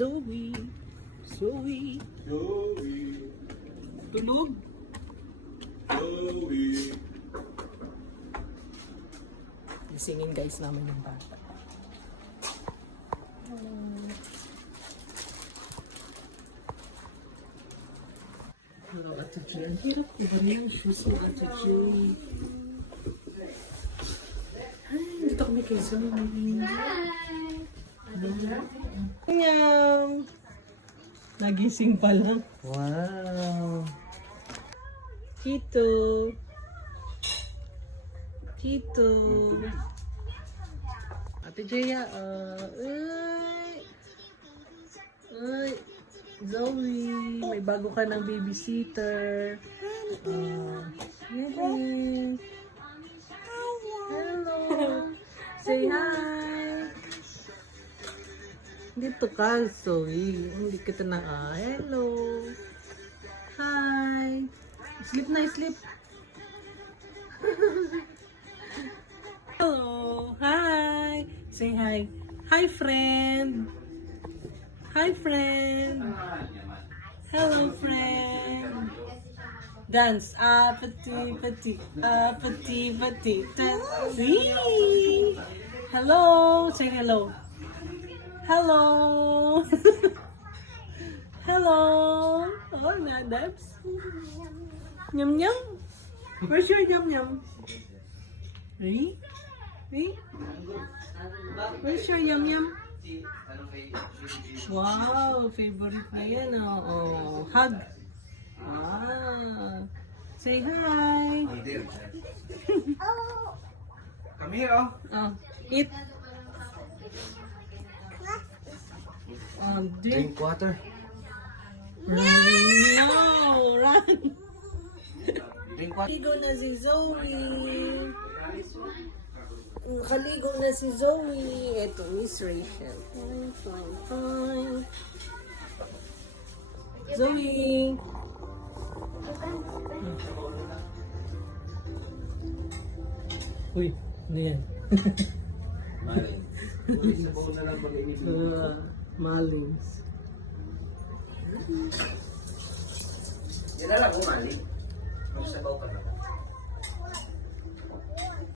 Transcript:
Zoe. Zoe. Joey, Tulog. Joey. Gisingin guys namin yung bata. Hello, Ate Joy. Ang hirap ko ba yung shoes ni Ate Joy? Ay, dito kami kay Zoe. Nyam! Nagising pa lang. Wow! Tito! Tito! Ate Jaya, ay! Ay! Zoe! May bago ka ng babysitter. Yay! Hello! Say hi! Dito ka, Zoe. Hindi kita na, hello! Hi! Sleep na, sleep! Hello! Hi! Say hi! Hi, friend! Hi, friend! Hello, friend! Dance! Petit, petit, petit, petit. See? Hello! Say hello! Hello! Hello! Oh, nadabs! Nyam nyam! Where's your nyam nyam? Hey? Hey? Where's your yum yum? Wow, favorite na yan, oh. Hug. Wow. Say hi. Come here, oh. Oh, eat. Drink. Drink water. No, run. Drink water. Kaligo na si Zoe. Kaligo na si Zoe. Ito, Miss Rachel. Fine. Zoe. Uy, ano yan? Malings. Yan na lang, umaling. Magsabaw ka na.